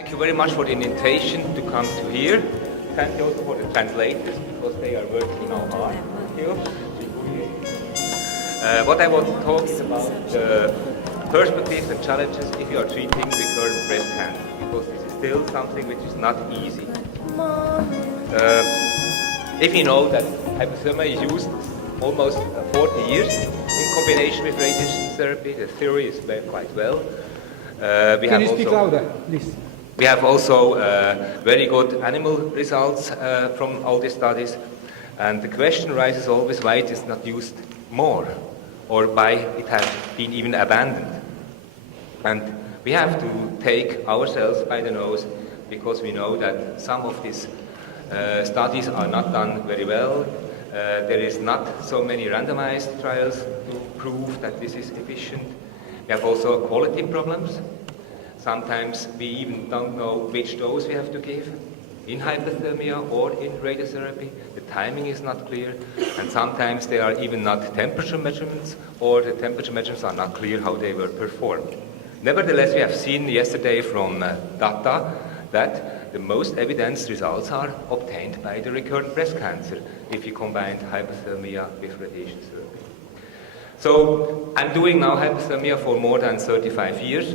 Thank you very much for the invitation to come to here. Thank you also for the translators because they are working now hard. Thank you. What I was talking about, perspectives and challenges if you are treating recurrent breast cancer, because this is still something which is not easy. If you know that hyperthermia is used almost 40 years in combination with radiation therapy, the theory is quite well. Can you speak louder, please? We have also very good animal results from all these studies, and the question rises always why it is not used more, or why it has been even abandoned. And we have to take ourselves by the nose because we know that some of these studies are not done very well. There is not so many randomized trials to prove that this is efficient. We have also quality problems. Sometimes we even don't know which dose we have to give in hyperthermia or in radiotherapy. The timing is not clear, and sometimes there are even not temperature measurements, or the temperature measurements are not clear how they were performed. Nevertheless, we have seen yesterday from data that the most evidence results are obtained by the recurrent breast cancer if you combine hyperthermia with radiation therapy. So I'm doing now hyperthermia for more than 35 years.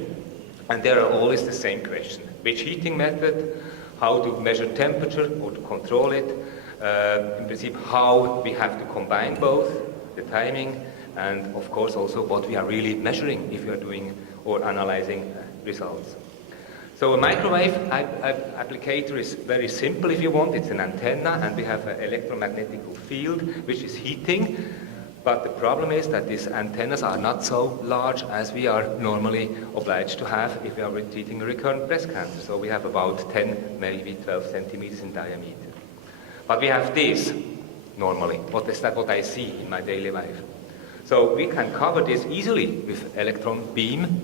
And there are always the same question: which heating method, how to measure temperature or to control it, in principle how we have to combine both, the timing, and of course also what we are really measuring if we are doing or analyzing results. So a microwave applicator is very simple if you want. It's an antenna, and we have an electromagnetic field which is heating. But the problem is that these antennas are not so large as we are normally obliged to have if we are treating a recurrent breast cancer. So we have about 10, maybe 12 centimeters in diameter. But we have this normally. What is that what I see in my daily life? So we can cover this easily with electron beam,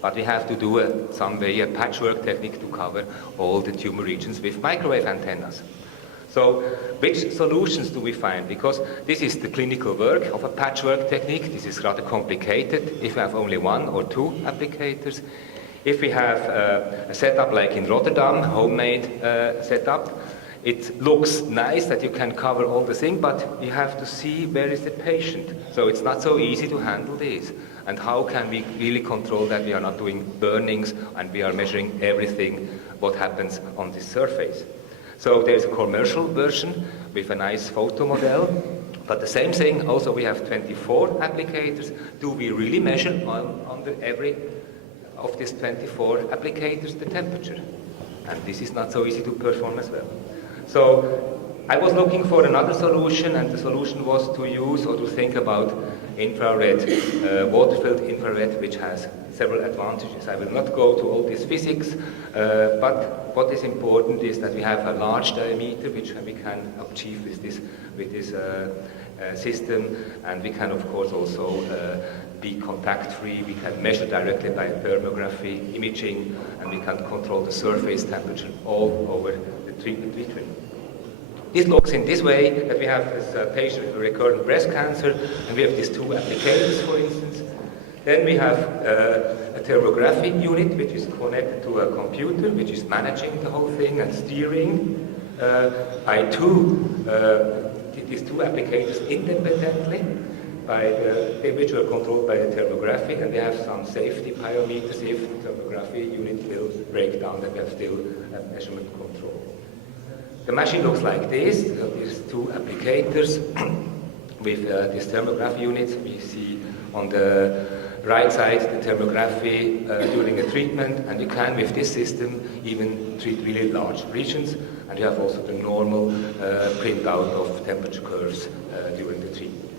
but we have to do some way a patchwork technique to cover all the tumor regions with microwave antennas. So which solutions do we find? Because this is the clinical work of a patchwork technique. This is rather complicated if we have only one or two applicators. If we have a setup like in Rotterdam, homemade setup, it looks nice that you can cover all the things, but you have to see where is the patient. So it's not so easy to handle this. And how can we really control that we are not doing burnings and we are measuring everything what happens on this surface? So there's a commercial version with a nice photo model, but the same thing, also we have 24 applicators. Do we really measure on every of these 24 applicators the temperature? And this is not so easy to perform as well. So I was looking for another solution, and the solution was to use or to think about infrared, water-filled infrared, which has several advantages. I will not go to all this physics, but what is important is that we have a large diameter, which we can achieve with this system, and we can, of course, also be contact-free. We can measure directly by thermography, imaging, and we can control the surface temperature all over the treatment vitrine. This looks in this way, that we have this patient with recurrent breast cancer, and we have these two applicators, for instance. Then we have a thermography unit, which is connected to a computer, which is managing the whole thing and steering these two applicators independently, which are controlled by the thermography, and we have some safety parameters if the thermography unit will break down, that we have still measurement control. The machine looks like this. So these two applicators with these thermography units. We see on the right side the thermography during a treatment, and you can, with this system, even treat really large regions, and you have also the normal printout of temperature curves during the treatment.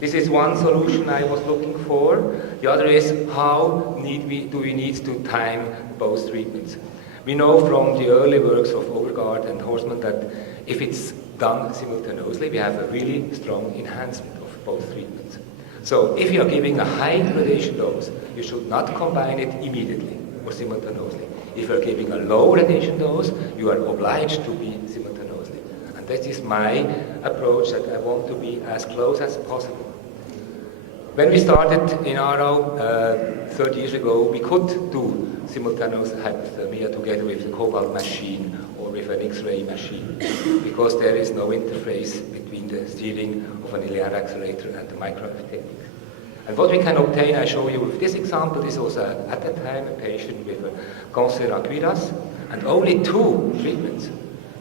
This is one solution I was looking for. The other is how do we need to time both treatments? We know from the early works of Overgaard and Horstman that if it's done simultaneously, we have a really strong enhancement of both treatments. So if you are giving a high radiation dose, you should not combine it immediately or simultaneously. If you are giving a low radiation dose, you are obliged to be simultaneously. And that is my approach, that I want to be as close as possible. When we started in Aarau 30 years ago, we could do simultaneous hyperthermia together with the cobalt machine or with an X-ray machine, because there is no interface between the steering of an linear accelerator and the microwave technique. And what we can obtain, I show you with this example, this was at that time a patient with a cancer acuitas, and only 2 treatments.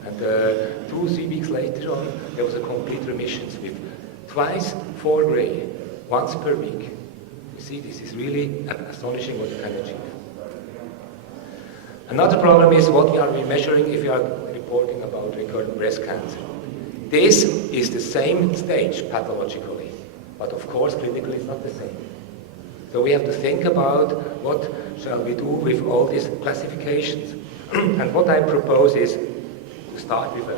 And 2-3 weeks later on, there was a complete remission with twice 4 gray, once per week. You see, this is really astonishing what you can achieve. Another problem is what we are measuring if we are reporting about recurrent breast cancer. This is the same stage pathologically, but of course clinically it's not the same. So we have to think about what shall we do with all these classifications. And what I propose is to start with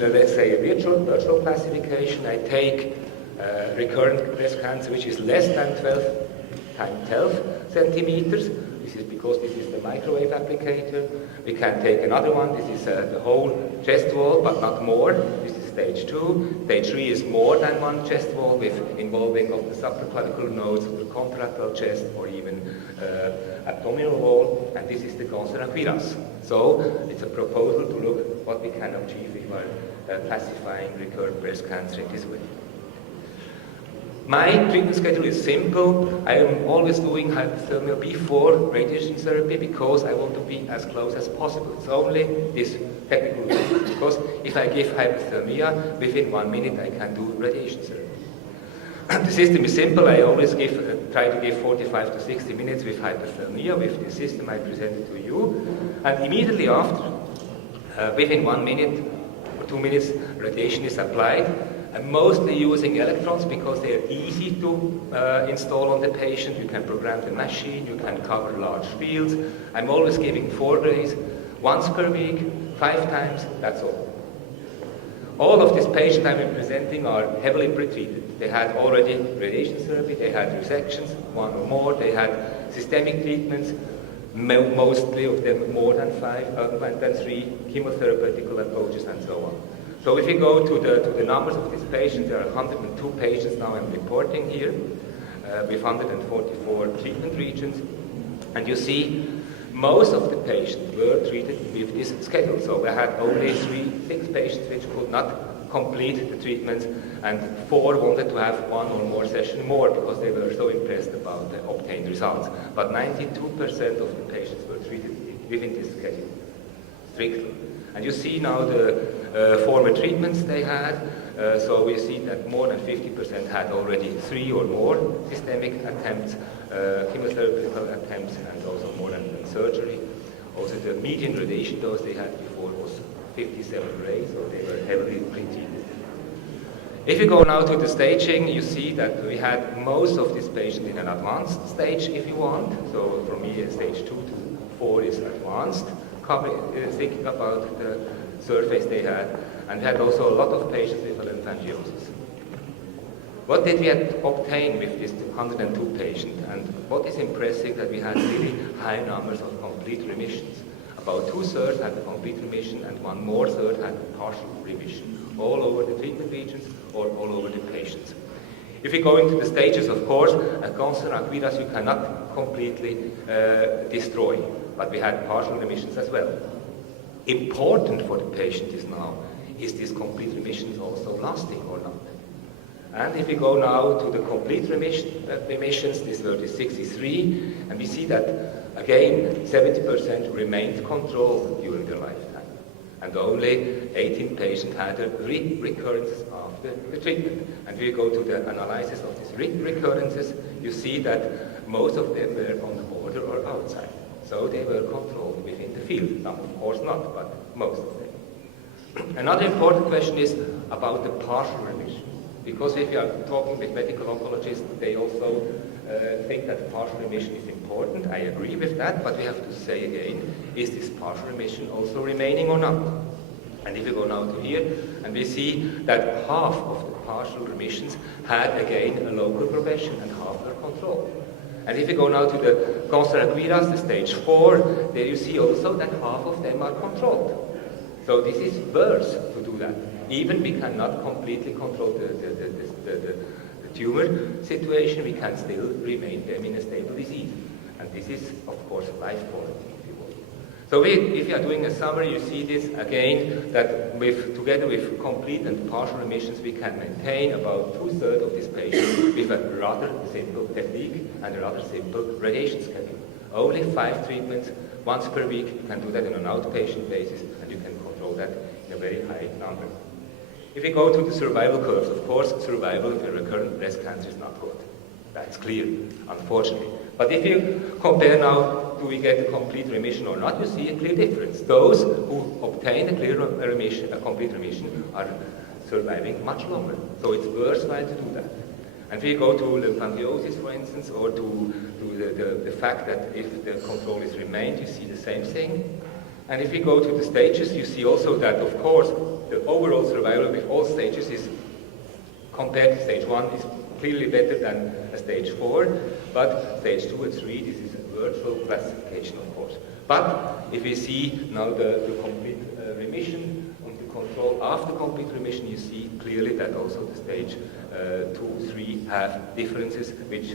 let's say a virtual classification. I take recurrent breast cancer which is less than 12 times 12 centimeters. This is because this is the microwave applicator. We can take another one. This is the whole chest wall, but not more. This is stage 2. Stage 3 is more than one chest wall with involving of the supraclavicular nodes, the contralateral chest, or even abdominal wall. And this is the cancer acuitas. So it's a proposal to look what we can achieve if we are classifying recurrent breast cancer in this way. My treatment schedule is simple. I am always doing hyperthermia before radiation therapy because I want to be as close as possible. It's only this technical reason, because if I give hyperthermia, within 1 minute I can do radiation therapy. The system is simple. I always try to give 45 to 60 minutes with hyperthermia with the system I presented to you. And immediately after, within 1 minute or 2 minutes, radiation is applied. I'm mostly using electrons because they are easy to install on the patient. You can program the machine, you can cover large fields. I'm always giving 4 days, once per week, 5 times, that's all. All of these patients I'm presenting are heavily pretreated. They had already radiation therapy, they had resections, 1 or more, they had systemic treatments, mostly of them more than 3 chemotherapeutic approaches and so on. So if we go to the numbers of these patients, there are 102 patients now I'm reporting here, with 144 treatment regions. And you see, most of the patients were treated with this schedule. So I had only 6 patients which could not complete the treatments, and 4 wanted to have 1 or more sessions more because they were so impressed about the obtained results. But 92% of the patients were treated within this schedule, strictly. And you see now the former treatments they had. So we see that more than 50% had already 3 or more systemic attempts, chemotherapeutic attempts, and also more than surgery. Also the median radiation dose they had before was 57 rays, so they were heavily pretreated. If you go now to the staging, you see that we had most of these patients in an advanced stage, if you want. So for me, stage 2 to 4 is advanced, thinking about the surface they had. And we had also a lot of patients with lymphangiosis. What did we obtain with this 102 patients? And what is impressive that we had really high numbers of complete remissions. About 2/3 had a complete remission and 1 more third had a partial remission, all over the treatment regions or all over the patients. If we go into the stages, of course, a cancer acuitas you cannot completely destroy, but we had partial remissions as well. Important for the patient is now, is this complete remission also lasting or not? And if we go now to the complete remissions, these were the 63, and we see that, again, 70% remained controlled during their lifetime. And only 18 patients had a recurrence after the treatment. And if we go to the analysis of these recurrences, you see that most of them were on the border or outside. So they were controlled within the field. Some, of course, not, but most of them. Another important question is about the partial remission. Because if you are talking with medical oncologists, they also think that partial remission is important. I agree with that, but we have to say again, is this partial remission also remaining or not? And if you go now to here, and we see that half of the partial remissions had again a local progression and half were controlled. And if you go now to the cancer acuitas, the stage 4, there you see also that half of them are controlled. So this is worse to do that. Even we cannot completely control the tumor situation, we can still remain them in a stable disease. And And this is, of course, life quality, if you will. So if you are doing a summary, you see this again, that together with complete and partial remissions, we can maintain about 2/3 of this patient with a rather simple technique and a rather simple radiation schedule. Only 5 treatments once per week. You can do that on an outpatient basis, and you can control that in a very high number. If we go to the survival curves, of course, survival in recurrent breast cancer is not good. That's clear, unfortunately. But if you compare now, do we get a complete remission or not, you see a clear difference. Those who obtain a clear remission, a complete remission, are surviving much longer. So it's worthwhile to do that. And if you go to lymphangiosис, for instance, or to the fact that if the control is remained, you see the same thing. And if you go to the stages, you see also that, of course, the overall survival with all stages is, compared to stage 1, is clearly better than a stage 4, but stage 2 and 3, this is a virtual classification, of course. But if we see now the complete remission and the control after complete remission, you see clearly that also the stage 2, 3 have differences which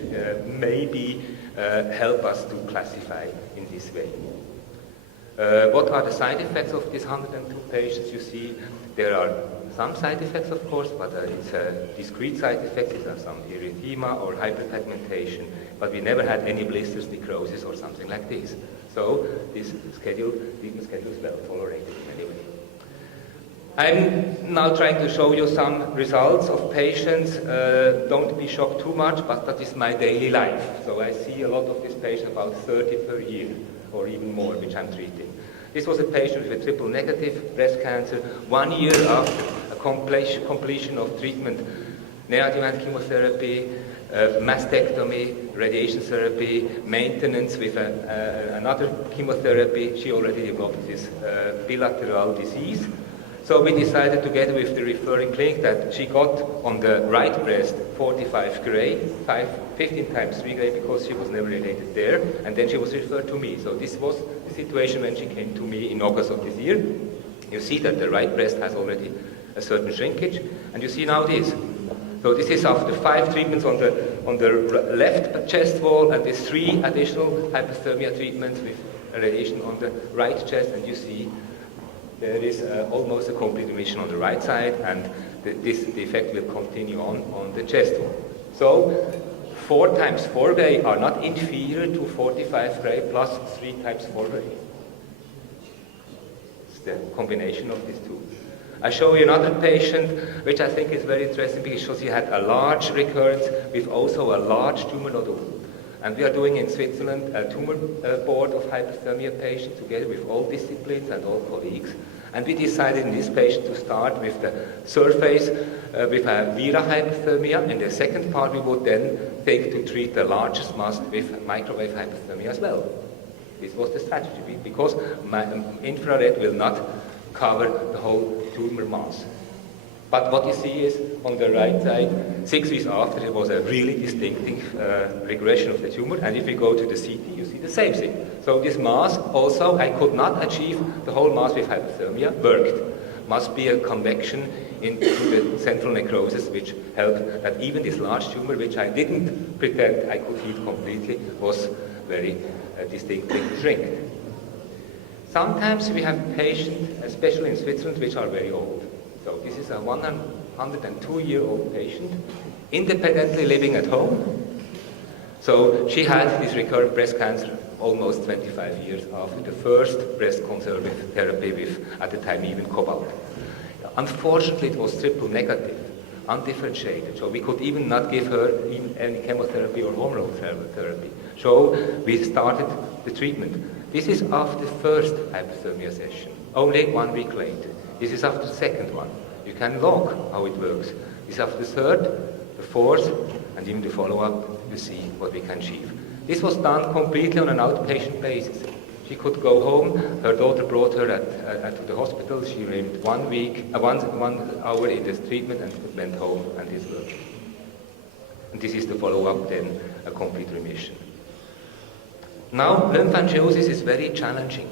maybe help us to classify in this way. What are the side effects of these 102 patients? You see there are some side effects, of course, but it's discrete side effects. There are some erythema or hyperpigmentation, but we never had any blisters, necrosis, or something like this. So this treatment schedule is well tolerated in any way. I'm now trying to show you some results of patients. Don't be shocked too much, but that is my daily life. So I see a lot of these patients, about 30 per year, or even more, which I'm treating. This was a patient with a triple negative breast cancer, 1 year after a completion of treatment, neoadjuvant chemotherapy, mastectomy, radiation therapy, maintenance with another chemotherapy. She already developed this bilateral disease. So we decided together with the referring clinic that she got on the right breast 45 gray, 15 times 3 gray, because she was never related there, and then she was referred to me. So this was the situation when she came to me in August of this year. You see that the right breast has already a certain shrinkage, and you see now this. So this is after 5 treatments on the left chest wall, and there's 3 additional hyperthermia treatments with radiation on the right chest, and you see there is almost a complete remission on the right side, and the effect will continue on the chest wall. So 4 times 4 gray are not inferior to 45 gray plus 3 times 4 gray. It's the combination of these two. I show you another patient, which I think is very interesting because he had a large recurrence with also a large tumor nodule. And we are doing in Switzerland a tumor board of hyperthermia patients together with all disciplines and all colleagues. And we decided in this patient to start with the surface with a Vira hyperthermia, and the second part we would then take to treat the largest mass with microwave hyperthermia as well. This was the strategy, because infrared will not cover the whole tumor mass. But what you see is, on the right side, 6 weeks after, there was a really distinctive regression of the tumor. And if you go to the CT, you see the same thing. So this mass also, I could not achieve the whole mass with hyperthermia, worked. Must be a convection into the central necrosis, which helped that even this large tumor, which I didn't pretend I could heal completely, was very distinctly shrinked. Sometimes we have patients, especially in Switzerland, which are very old. So this is a 102-year-old patient, independently living at home. So she had this recurrent breast cancer almost 25 years after the first breast conservative therapy with, at the time, even cobalt. Unfortunately, it was triple negative, undifferentiated. So we could even not give her even any chemotherapy or hormonal therapy. So we started the treatment. This is after the first hyperthermia session, only 1 week later. This is after the second one. You can log how it works. This is after the third, the fourth, and even the follow-up to see what we can achieve. This was done completely on an outpatient basis. She could go home. Her daughter brought her to the hospital. She remained 1 week, 1 hour in this treatment, and went home, and this worked. And this is the follow-up, then a complete remission. Now, lymphangiosис is very challenging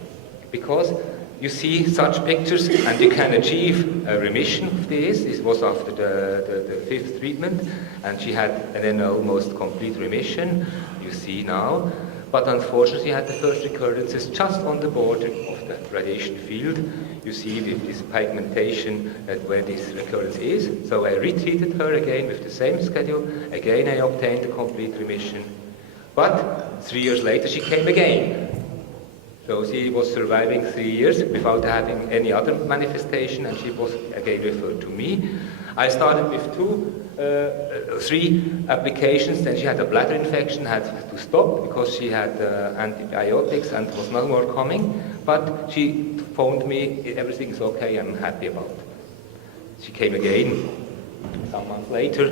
because you see such pictures and you can achieve a remission of this. This was after the 5th treatment, and she had an almost complete remission. You see now, but unfortunately had the first recurrences just on the border of the radiation field. You see with this pigmentation where this recurrence is. So I retreated her again with the same schedule. Again I obtained a complete remission. But 3 years later she came again. So she was surviving 3 years without having any other manifestation, and she was again referred to me. I started with 3 applications, then she had a bladder infection, had to stop because she had antibiotics and was no more coming. But she phoned me, everything is okay, I'm happy about it. She came again some months later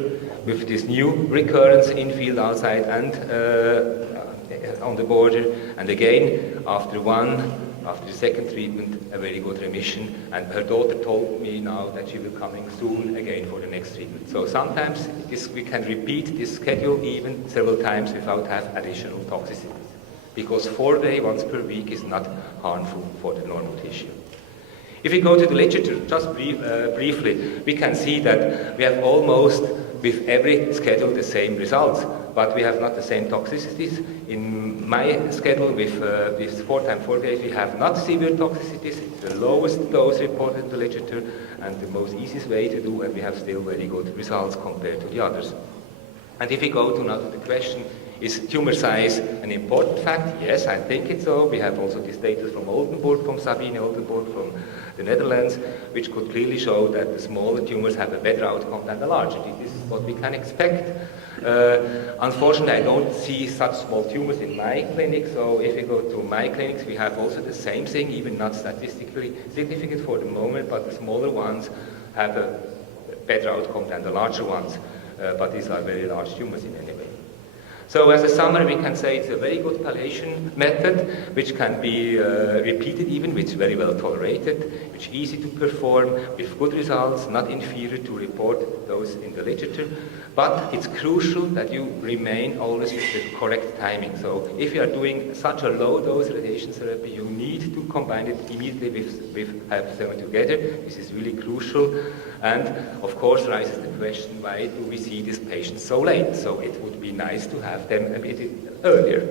with this new recurrence in field outside and on the border, and again after the second treatment, a very good remission, and her daughter told me now that she will coming soon again for the next treatment. So sometimes we can repeat this schedule even several times without have additional toxicities, because 4 days once per week is not harmful for the normal tissue. If we go to the literature, just briefly, we can see that we have almost with every schedule the same results, but we have not the same toxicities. In my schedule with 4 times 4 days, we have not severe toxicities. It's the lowest dose reported in the literature and the most easiest way to do, and we have still very good results compared to the others. And if we go to now to the question, is tumor size an important fact? Yes, I think it's so. We have also this data from Oldenburg, from Sabine Oldenburg, from the Netherlands, which could clearly show that the smaller tumors have a better outcome than the larger. This is what we can expect. Unfortunately, I don't see such small tumors in my clinic, so if you go to my clinics, we have also the same thing, even not statistically significant for the moment, but the smaller ones have a better outcome than the larger ones, but these are very large tumors in any way. So as a summary, we can say it's a very good palliation method, which can be repeated even, which is very well tolerated, which is easy to perform, with good results, not inferior to report those in the literature. But it's crucial that you remain always with the correct timing. So if you are doing such a low dose radiation therapy, you need to combine it immediately with hyperthermia together. This is really crucial. And of course rises the question, why do we see these patients so late? So it would be nice to have them a bit earlier.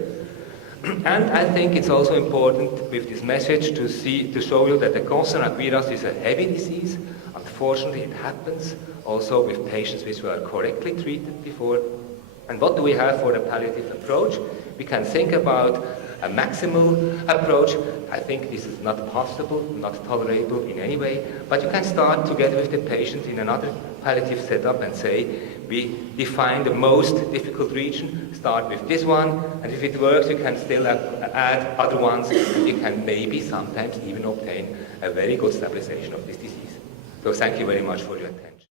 And I think it's also important with this message to show you that the cancer aguirus is a heavy disease. Unfortunately, it happens also with patients which were correctly treated before. And what do we have for a palliative approach? We can think about a maximal approach. I think this is not possible, not tolerable in any way, but you can start together with the patient in another palliative setup and say, we define the most difficult region, start with this one, and if it works, you can still add other ones, and you can maybe sometimes even obtain a very good stabilization of this disease. So thank you very much for your attention.